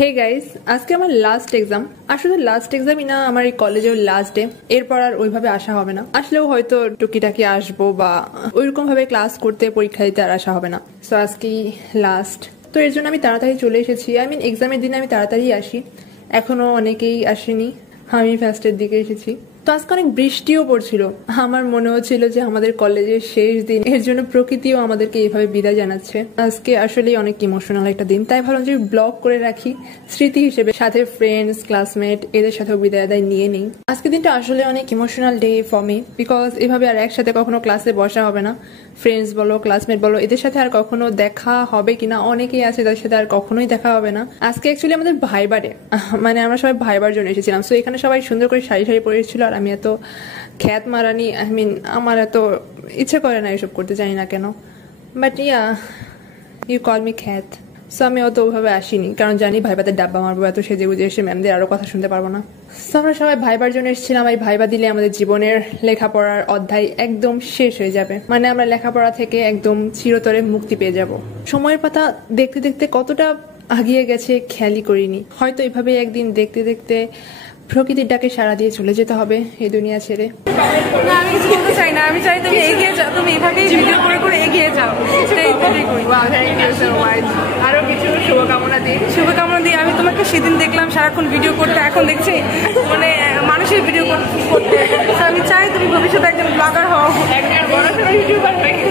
Hey guys, আজকে আমার last exam. আসলে লাস্ট এক্সামই না, আমার এই কলেজের লাস্ট ডে। এরপর আর ওইভাবে আসা হবে না। আসলেও হয়তো টুকিটাকি আসবো বা ওইরকম ভাবে ক্লাস করতে পরীক্ষা দিতে আর আসা হবে না। সো আজকেই লাস্ট, তো এর জন্য আমি তাড়াতাড়ি চলে এসেছি। এক্সামের দিনে আমি তাড়াতাড়ি আসি, এখনো অনেকেই আসেনি, আমি ফার্স্টের দিকে এসেছি। তো আজকে অনেক বৃষ্টিও পড়ছিল। আমার মনে হচ্ছিল যে আমাদের কলেজের শেষ দিন, এর জন্য প্রকৃতিও আমাদেরকে এইভাবে বিদায় জানাচ্ছে। আজকে আসলে অনেক ইমোশনাল একটা দিন, তাই ভাবলাম যে ব্লগ করে রাখি স্মৃতি হিসেবে, সাথে ফ্রেন্ডস, ক্লাসমেট এদের সাথেও বিদায় নিয়ে নিই। আজকে দিনটা আসলে অনেক emotional day for me, because এভাবে আর একসাথে কখনো ক্লাসে বসা হবে না। ফ্রেন্ডস বলো, ক্লাসমেট বলো, এদের সাথে আর কখনো দেখা হবে কিনা, অনেকেই আছে তাদের সাথে আর কখনোই দেখা হবে না। আজকে অ্যাকচুয়ালি আমাদের ভাইবারে, আমরা সবাই ভাইবার জন্য এসেছিলাম। সো এখানে সবাই সুন্দর করে শাড়ি পরে এসেছিল, আর আমি এত খ্যাত মারানি, আমার এত ইচ্ছে করে না এসব করতে, জানি না কেন, বাট ইউ কল মি খ্যাত। সো আমি অত ওভাবে আসিনি, কারণ জানি ভাইবাদের ডাব্বা মারবো, এত সেজে গুজে এসে ম্যামদের আরো কথা শুনতে পারবো না। সো আমরা সবাই ভাইবার জন্য এসেছিলাম। এই ভাইবা দিলে আমাদের জীবনের লেখাপড়ার অধ্যায় একদম শেষ হয়ে যাবে, আমরা লেখাপড়া থেকে একদম চিরতরে মুক্তি পেয়ে যাব। সময়ের পাতা দেখতে দেখতে কতটা আগিয়ে গেছে খেয়ালই করিনি। হয়তো এভাবে একদিন দেখতে দেখতে প্রকৃতির ডাকে সাড়া দিয়ে চলে যেতে হবে এই দুনিয়া ছেড়ে। আমি কিছু বলতে চাই না, আমি চাই তুমি এগিয়ে যাও, তুমি এভাবেই ভিডিও করে করে এগিয়ে যাও। আরো কিছু শুভকামনা দিই। আমি তোমাকে সেদিন দেখলাম সারাক্ষণ ভিডিও করতে, এখন দেখছি মানুষের ভিডিও করতে। আমি চাই তুমি ভবিষ্যতে একজন ব্লগার হও,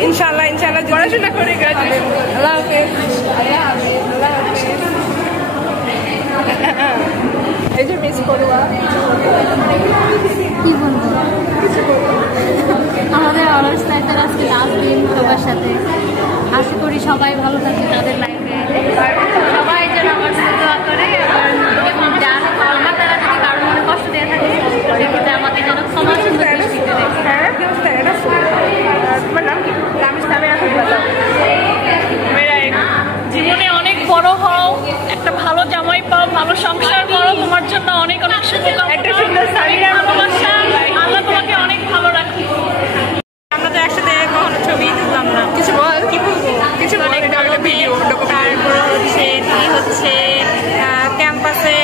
ইনশাল্লাহ পড়াশোনা করে। আল্লাহ হাফেজ। এই যে মিস করবা কি বলবো, আমাদের অনার্স লাইফের আজকে লাস্ট দিন সবার সাথে। আশা করি সবাই ভালো থাকে তাদের লাইফে, সবাই যেন আমার সাথে দোয়া করে। এবং যার আমার দ্বারা যদি কারোর মনে কষ্ট দিয়ে থাকে সেক্ষেত্রে আমাকে যেন ক্ষমা সুন্দর দৃষ্টিতে দেখে। জীবনে অনেক বড় হও, একটা ভালো জামাই পাও, ভালো সংসার করো, তোমার জন্য অনেক অনেক শুভকামনা, ভালোবাসা। আল্লাহ তোমাকে অনেক ভালো রাখি। আমরা তো একসাথে কখনো ছবি তুললাম না। কিছু বল, কি বলবো, কিছু বলে। তারপরে হচ্ছে ক্যাম্পাসে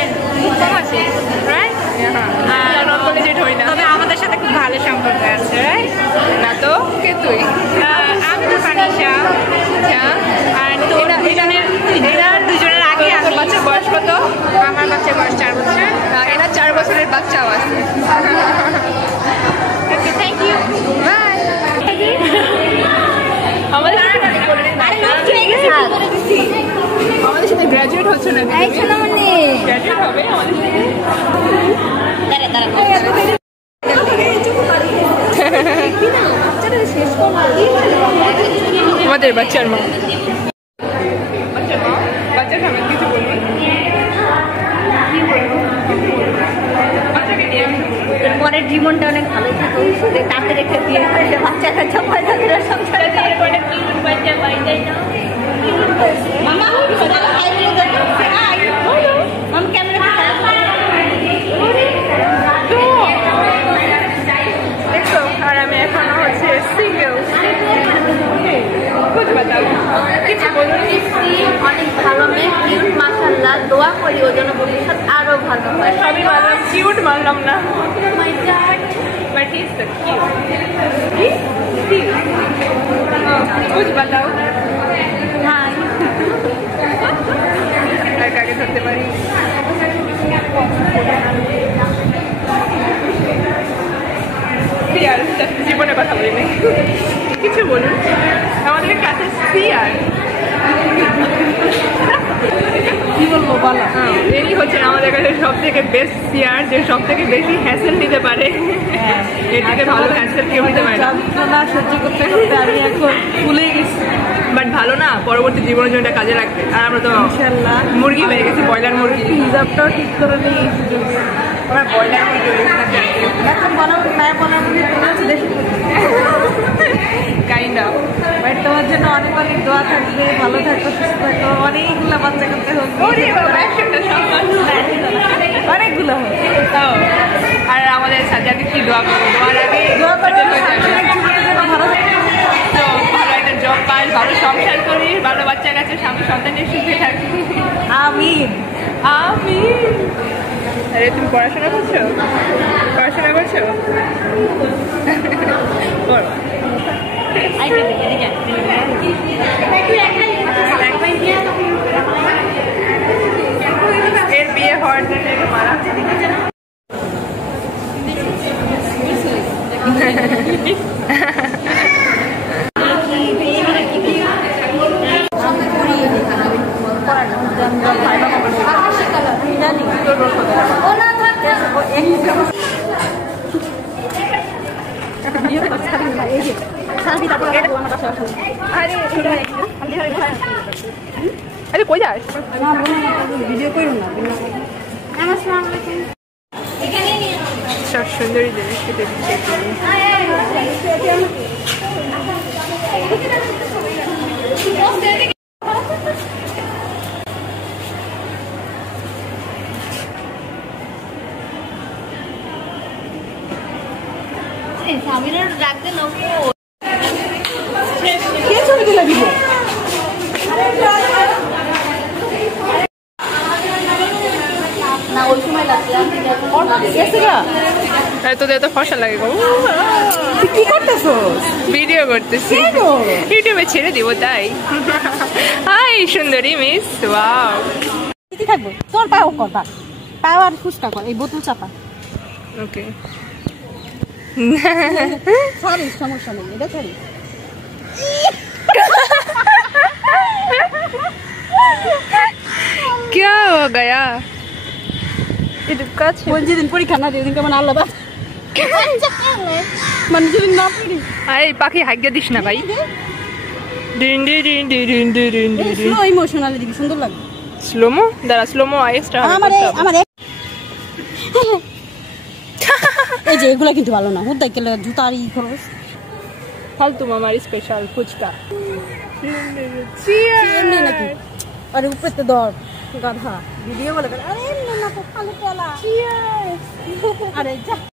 কম আছে, রাইট? তবে আমাদের সাথে খুব ভালো সম্পর্ক আছে, রাইট? না তো কে তুই? আমি তো ফানিশা, আর তো এরা দুজনের আগে আমি। বাচ্চার বয়স কত? আমার বাচ্চার বয়স 4 বছর। এরা 4 বছরের বাচ্চাও আছে। ওকে, থ্যাংক ইউ, বাই। আমাদের সাথে গ্রাজুয়েট হচ্ছে না, গ্রাজুয়েট হবে আমাদের সাথে। আমাদের বাচ্চার মা, বাচ্চার সামনে কিছু বলবেন? পরের জীবনটা অনেক ভালো থাকো, তাতে রেখে দিয়ে বাচ্চা কাচ্চা পয়সা করে সংসারে বাচ্চা পাই যায় না। দেখো, আর আমি এখনো হচ্ছে সিঙ্গেল। কিছু বলুন। অনেক ভালো মেয়ে, কিউট, মাশাআল্লাহ। দোয়া করি ওর জন্য ভবিষ্যৎ আরো ভালো হয়। সবই মানলাম, কিউট মানলাম না, but he is the cute. कुछ बताओ। হাই, আর কাকে ধরতে পারি? সিয়ার, জীবনে কথা বলিনি। কিছু বলুন। আমাদের ক্লাসে সিয়ার, কি বলবো বলো? এই হচ্ছে আমাদের কাছে সব থেকে বেস্ট সিয়ার, যে সব থেকে বেশি হ্যাসেল নিতে পারে। এর থেকে ভালো হ্যাসেল কেউ নিতে পারে না। যন্ত্রণা সহ্য করতে করতে আমি এখন ভুলে গেছি। বাট ভালো না, পরবর্তী জীবনের জন্য এটা কাজে লাগবে। আর আমরা তো ইনশাল্লাহ মুরগি হয়ে গেছি, ব্রয়লার মুরগি। হিজাবটাও ঠিক করে নেই এই সুযোগ। আমরা ব্রয়লার মুরগি হয়ে গেছি। এখন বলার মধ্যে তুমি হচ্ছে দেশে কাইন্ড অফ। বাট তোমার জন্য অনেক অনেক দোয়া থাকবে, ভালো থাকো, সুস্থ থাকো, অনেকগুলো বাচ্চা কাচ্চা হোক। অনেকগুলো হোক। আর আমাদের সাজাকে কি দোয়া করবো, দোয়ার আগে দোয়া করো ভালো একটা জব পাই, ভালো সংসার করি, ভালো বাচ্চা কাছে, স্বামী সন্তানের সুখে থাকি। আমিন। আমি আরে তুমি পড়াশোনা করছো করো। এর বিয়ে হওয়ার জন্য একটু মারা আরে কই যাস ভিডিও করো না সব সুন্দরী জিনিস খেতে সামিরার রাখতে লোক কে ছবি তুলে দিব না ওই সময় লাগছে তোদের তো ফসল লাগে গো কি করতেছো ভিডিও করতেছি ইউটিউবে ছেড়ে দিব তাই হাই সুন্দরী মিস ওয়াও কি থাকবো তোর পাও করবা পাও আর ফুসকা কর এই বোতল চাপা ওকে সরি সমস্যা নেই এটা সরি क्या हो गया ওই যেদিন পরীক্ষা না যেদিন কেমন আল্লাহ বাদ মানে যেদিন না পড়ি আরে পাখি হাইগা দিস না ভাই dean dean dean dean dean dean slow emotionally দিবি সুন্দর লাগবে স্লোমো দাঁড়া স্লোমো এক্সট্রা আমার এই যে এগুলা কিন্তু ভালো না হুদ্দাই গেলে জুতার ই খরচ ফালতু মামার স্পেশাল ফুচকা এমনি নাকি আরে উপরে তো দর গাধা ভিডিও বলে আরে এমনি না তো খালি পোলা আরে যা